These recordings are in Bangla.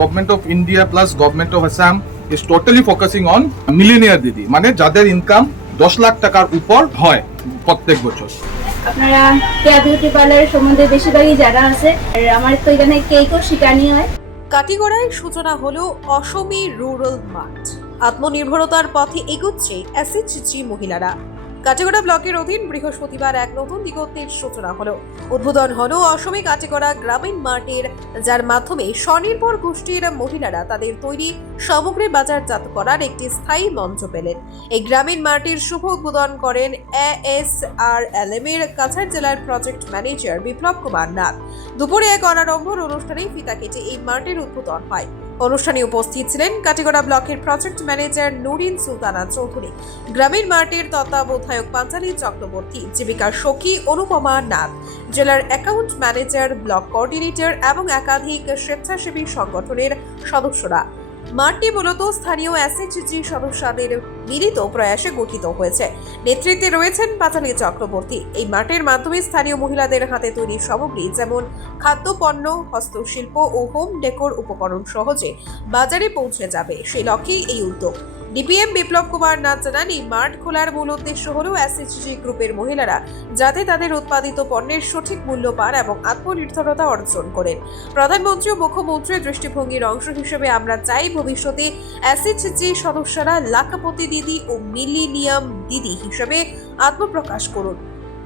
Government of India plus Government of Assam is totally focusing on millionaire দিদি, মানে যাদের ইনকাম 10 লাখ টাকার উপর হয় প্রত্যেক বছর। আপনারা কেয়া বিউটি পার্লারের সম্বন্ধে বেশিরভাগই জানা আছে, আর আমার তো এখানে কেকও শিখানি হয়। কাটিগড়ায় সূচনা হলো অসমী রুরাল মার্ট। আত্মনির্ভরতার পথে এগোচ্ছে এসএইচজি মহিলারা। কাটিগড়া ব্লকের অধীন বৃহস্পতিবার এক নতুন দিগন্তের সূচনা হলো। উদ্বোধন হলো অসমী কাটিগড়া গ্রামীণ মার্টের, যার মাধ্যমে স্বনির্ভর গোষ্ঠীর মহিলারা তাদের তৈরি সামগ্রী বাজারজাত করার একটি স্থায়ী মঞ্চ পেলেন। এই গ্রামীণ মার্টের শুভ উদ্বোধন করেন ASRLM এর কাছাড় জেলার প্রজেক্ট ম্যানেজার বিপ্লব কুমার নাথ। দুপুরে এক অনাড়ম্বর অনুষ্ঠানে ফিতা কেটে এই মার্টের উদ্বোধন হয়। অনুষ্ঠানে উপস্থিত ছিলেন কাটিগড়া ব্লকের প্রজেক্ট ম্যানেজার নুরিন সুলতানা চৌধুরী, গ্রামীণ মার্টের তত্ত্বাবধায়ক পাঞ্চালী চক্রবর্তী, জীবিকা সখী অনুপমা নাথ, জেলার অ্যাকাউন্ট ম্যানেজার, ব্লক কোঅর্ডিনেটর এবং একাধিক স্বেচ্ছাসেবী সংগঠনের সদস্যরা। মার্টটি মূলত স্থানীয় এসএইচজি সদস্যদের মিলিত প্রয়াসে গঠিত হয়েছে। নেতৃত্বে রয়েছেন পাঁচালী চক্রবর্তী। এই মার্টের মাধ্যমে স্থানীয় মহিলাদের হাতে তৈরি সামগ্রী যেমন খাদ্যপণ্য, হস্তশিল্প ও হোম ডেকোর উপকরণ সহজে বাজারে পৌঁছে যাবে, সেই লক্ষ্যেই এই উদ্যোগ। ডিপিএম বিপ্লব কুমার নাথ জানান, এই মার্ট খোলার মূল উদ্দেশ্য হল এসএইচজি গ্রুপের মহিলারা যাতে তাদের উৎপাদিত পণ্যের সঠিক মূল্য পান এবং আত্মনির্ভরতা অর্জন করেন। প্রধানমন্ত্রী ও মুখ্যমন্ত্রীর দৃষ্টিভঙ্গির অংশ হিসেবে আমরা চাই ভবিষ্যতে এসএইচজি সদস্যরা লাখপতি দিদি ও মিলেনিয়াম দিদি হিসেবে আত্মপ্রকাশ করুন।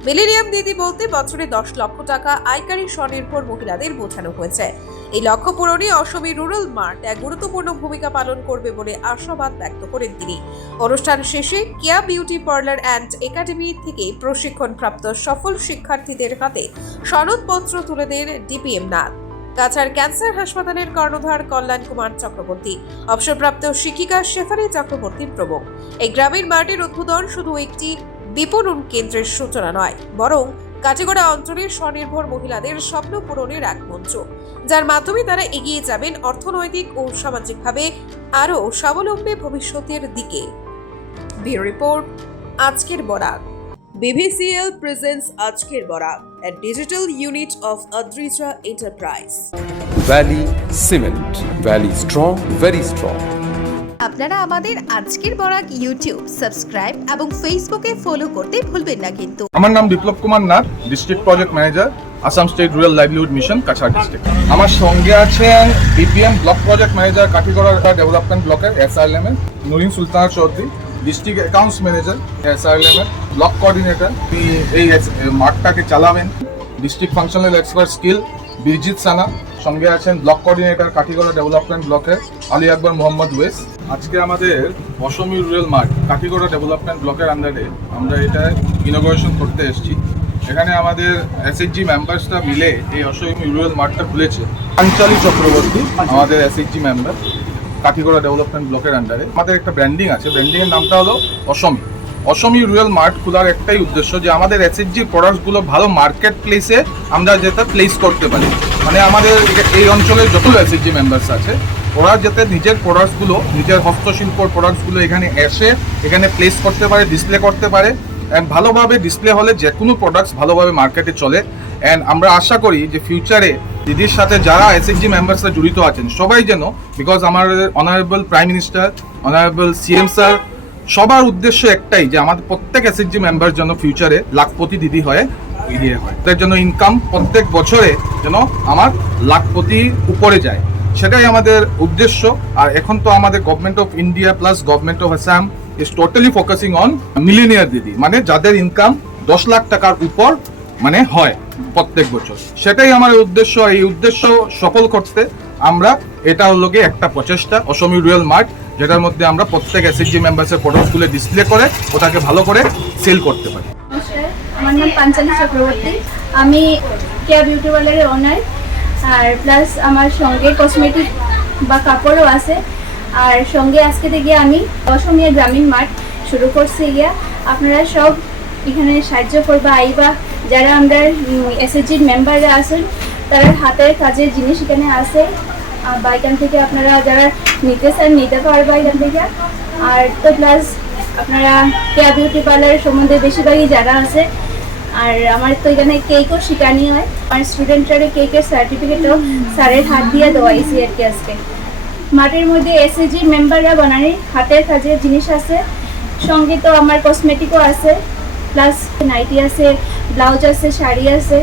মিলেনিয়াম দিদি বলতে বছরে 10 লক্ষ টাকা আয়কারী স্বনির্ভর মহিলাদের বোঝানো হয়েছে। এই লক্ষ্য পূরণে অসমী রুরাল মার্ট এক গুরুত্বপূর্ণ ভূমিকা পালন করবে বলে আশাবাদ ব্যক্ত করেন তিনি। অনুষ্ঠান শেষে কেয়া বিউটি পার্লার অ্যান্ড একাডেমি থেকে প্রশিক্ষণপ্রাপ্ত সফল শিক্ষার্থীদের হাতে সনদপত্র তুলে দেন ডিপিএম নাথ। কাছাড় ক্যান্সার হাসপাতালের কর্ণধার কল্যাণ কুমার চক্রবর্তী, অবসরপ্রাপ্ত শিক্ষিকা শেফালি চক্রবর্তী প্রমুখ। এই গ্রামীণ মার্টের উদ্বোধন শুধু একটি বিপণন কেন্দ্রের সূচনা নয়, বরং কাটিগড়া অঞ্চলের স্বনির্ভর মহিলাদের স্বপ্ন পূরণের এক মঞ্চ, যার মাধ্যমে তারা এগিয়ে যাবেন অর্থনৈতিক ও সামাজিকভাবে আরও স্বাবলম্বী ভবিষ্যতের দিকে। ব্যুরো রিপোর্ট, আজকের বরাত। BBCL presents আজকের বরাত, a digital unit of Adrija Enterprise. Valley Cement. Valley strong, very strong. আপনারা আমাদের আজকের বরাক ইউটিউব সাবস্ক্রাইব এবং ফেসবুকে ফলো করতে ভুলবেন না কিন্তু। আমার নাম Biplab Kumar Nath, district project manager, Assam state rural livelihood mission, Cachar district. আমার সঙ্গে আছেন BPM block project manager Katigora development ব্লকের এসআরএলএম এর Nurin Sultana Choudhury, district accounts manager SRLM এর ব্লক কোঅর্ডিনেটর, এই মার্টটাকে চালাবেন district functional expert skill Birjit Sana, সঙ্গে আছেন ব্লক কোঅর্ডিনেটর কাটিগড়া ডেভেলপমেন্ট ব্লকের আলী আকবর মোহাম্মদ ওয়েস। আজকে আমাদের অসমী রুরাল মার্ট কাটিগড়া ডেভেলপমেন্ট ব্লকের আন্ডারে আমরা এটা ইনোগ্রেশন করতে এসেছি। এখানে আমাদের এসএইচজি মেম্বার্সরা মিলে এই অসমী রুরাল মার্টটা খুলেছে। পাঞ্চালী চক্রবর্তী আমাদের এসএইচজি মেম্বার, কাটিগড়া ডেভেলপমেন্ট ব্লকের আন্ডারে। আমাদের একটা ব্র্যান্ডিং আছে, ব্র্যান্ডিংয়ের নামটা হলো অসমী। অসমী রুরাল মার্ট খোলার একটাই উদ্দেশ্য যে আমাদের এসএইচজি প্রোডাক্টসগুলো ভালো মার্কেট প্লেসে আমরা যেটা প্লেস করতে পারি, মানে আমাদের এই অঞ্চলের যত এসএইচজি মেম্বার্স আছে ওরা যাতে নিজের প্রোডাক্টসগুলো, নিজের হস্তশিল্প প্রোডাক্টসগুলো এখানে এসে এখানে প্লেস করতে পারে, ডিসপ্লে করতে পারে। অ্যান্ড ভালোভাবে ডিসপ্লে হলে যে কোনো প্রোডাক্টস ভালোভাবে মার্কেটে চলে। অ্যান্ড আমরা আশা করি যে ফিউচারে দিদির সাথে যারা এসএইচজি মেম্বার্সরা জড়িত আছেন সবাই যেন, বিকজ আমার honourable prime minister, honourable CM sir, সবার উদ্দেশ্য একটাই যে আমাদের প্রত্যেক এসএইচজি মেম্বার যেন ফিউচারে লাখপতি দিদি হয়ে এগিয়ে হয়, তার জন্য ইনকাম প্রত্যেক বছরে যেন আমার লাখপতি উপরে যায়, সেটাই আমাদের উদ্দেশ্য। আর এখন তো আমাদের government of India plus government of Assam is totally focusing on millionaire দিদি, মানে যাদের ইনকাম 10 লাখ টাকার উপর মানে হয় প্রত্যেক বছর, সেটাই আমার উদ্দেশ্য। এই উদ্দেশ্য সফল করতে আমরা এটা হলো গিয়ে একটা প্রচেষ্টা অসমী রুরাল মার্ট, যেটার মধ্যে আমরা প্রত্যেক এসএইচজি মেম্বার্সের প্রোডাক্টগুলো ডিসপ্লে করে ওটাকে ভালো করে সেল করতে পারি। নমস্কার, আমার নাম পাঞ্চালী চক্রবর্তী, আমি কেয়া বিউটি পার্লারের ওনার, আর প্লাস আমার সঙ্গে কসমেটিক বা কাপড়ও আছে। আর সঙ্গে আজকে থেকে আমি অসমীয়া গ্রামীণ মার্ট শুরু করছি গিয়া। আপনারা সব এখানে সাহায্য করবা আইবা, যারা আমরা এসএইচজির মেম্বাররা আছেন তারা হাতের কাজের জিনিস এখানে আছে, বা এখান থেকে আপনারা যারা নিতে চান নিতে পারবা এখান থেকে। আর তো প্লাস আপনারা কেয়া বিউটি পার্লারের সম্বন্ধে বেশিরভাগই জানা আছে, আর আমার তো এখানে কেকও শিখানি হয়। আমার স্টুডেন্টরা কেকের সার্টিফিকেটও স্যারের হাত দিয়ে দেওয়াইছি আর কি আজকে। মাটির মধ্যে এসএসজি মেম্বাররা বানানি হাতের কাজের জিনিস আছে, সঙ্গে তো আমার কসমেটিকও আছে, প্লাস নাইটি আছে, ব্লাউজ আছে, শাড়ি আছে,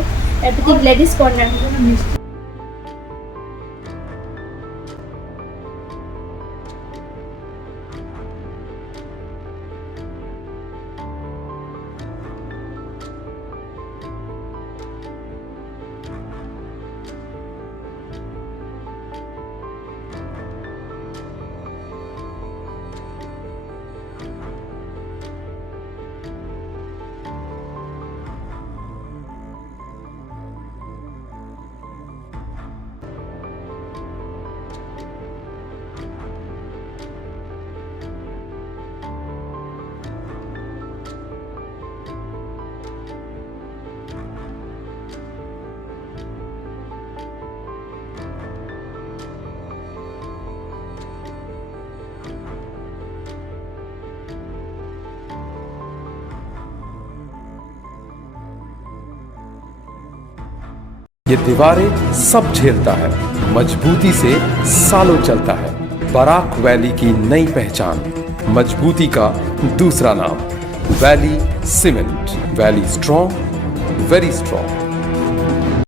এভরিথিং লেডিস কর্নার। ये दीवारें सब झेलता है, मजबूती से सालों चलता है। बराक वैली की नई पहचान, मजबूती का दूसरा नाम, valley cement. Valley strong, very strong.